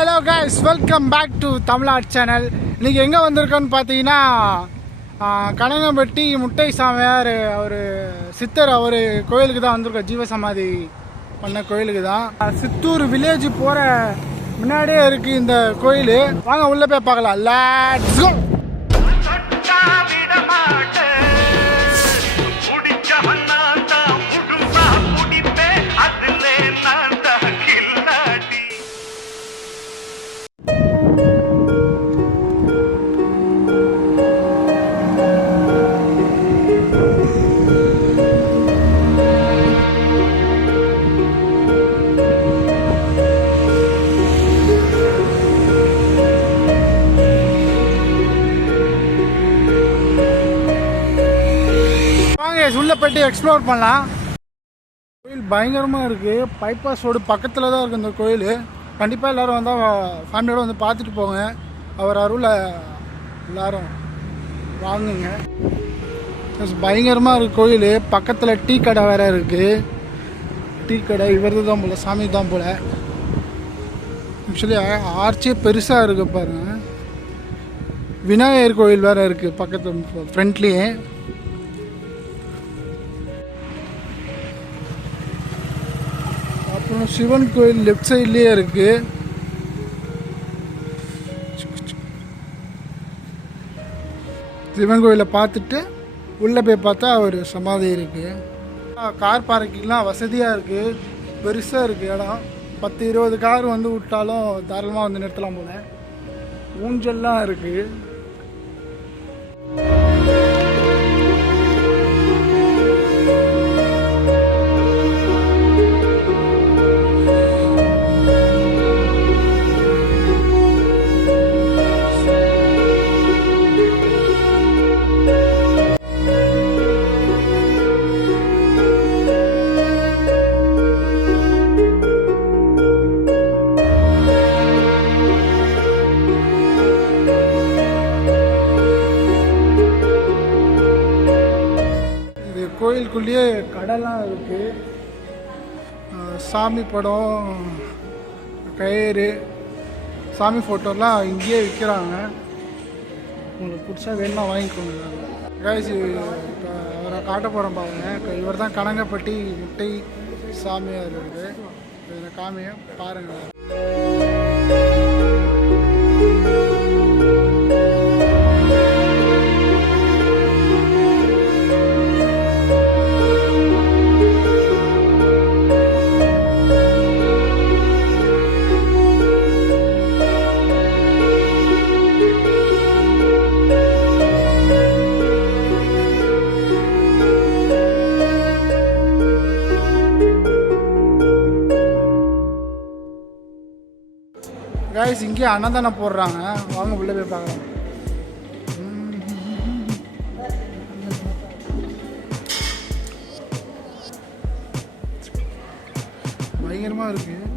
Hello guys, welcome back to Tamil Nadu channel. இன்றைக்கி எங்கே வந்திருக்கோன்னு பார்த்தீங்கன்னா, கனகம்பட்டி முட்டை சாமியார் அவர் சித்தர் அவர் கோயிலுக்கு தான் வந்திருக்கோம். ஜீவசமாதி பண்ண கோயிலுக்கு தான். சித்தூர் வில்லேஜ் போகிற முன்னாடியே இருக்குது இந்த கோயில். வாங்க உள்ளே போய் பார்க்கலாம். Let's go. உள்ள போயிட்டு எக்ஸ்ப்ளோர் பண்ணலாம். கோயில் பயங்கரமாக இருக்குது. பைபாஸ் ரோடு பக்கத்தில் தான் இருக்குது இந்த கோயில். கண்டிப்பாக எல்லோரும் வந்தால் ஃபேமிலியோடு வந்து பார்த்துட்டு போங்க. அவர் அருளை எல்லோரும் வாங்குங்க. பயங்கரமாக இருக்குது கோயில். பக்கத்தில் டீ கடை வேறு இருக்குது. டீ கடை இவரது தான் போல், சாமி தான் போல். ஆக்சுவலி ஆர்ச்சே பெருசாக இருக்குது பாருங்க. விநாயகர் கோயில் வேறு இருக்குது பக்கத்து ஃப்ரண்ட்லேயே. அப்புறம் சிவன் கோயில் லெஃப்ட் சைட்லேயே இருக்கு. சிவன் கோயிலை பார்த்துட்டு உள்ளே போய் பார்த்தா ஒரு சமாதி இருக்கு. கார் பார்க்கிங்லாம் வசதியாக இருக்குது. பெருசாக இருக்குது இடம். 10-20 கார் வந்து விட்டாலும் தாராளமாக வந்து நிறுத்தலாம் போல. ஊஞ்சல்லாம் இருக்குது. கோயிலுக்குள்ளேயே கடைலாம் இருக்குது. சாமி படம், கயிறு, சாமி ஃபோட்டோலாம் இங்கேயே விற்கிறாங்க. உங்களுக்கு பிடிச்சா வேணுமா வாங்கிக்கோங்க. கைஸ், இப்போ அவரை காட்ட போகிறோம் பாருங்க. இவர் தான் கனகம்பட்டி முட்டை சாமியார். இருக்குது இதில் காமியை பாருங்கள். கைஸ், இங்கே அன்னதானம் போடுறாங்க. வாங்க உள்ளே போய் பார்க்கலாம். பயங்கரமாக இருக்குது.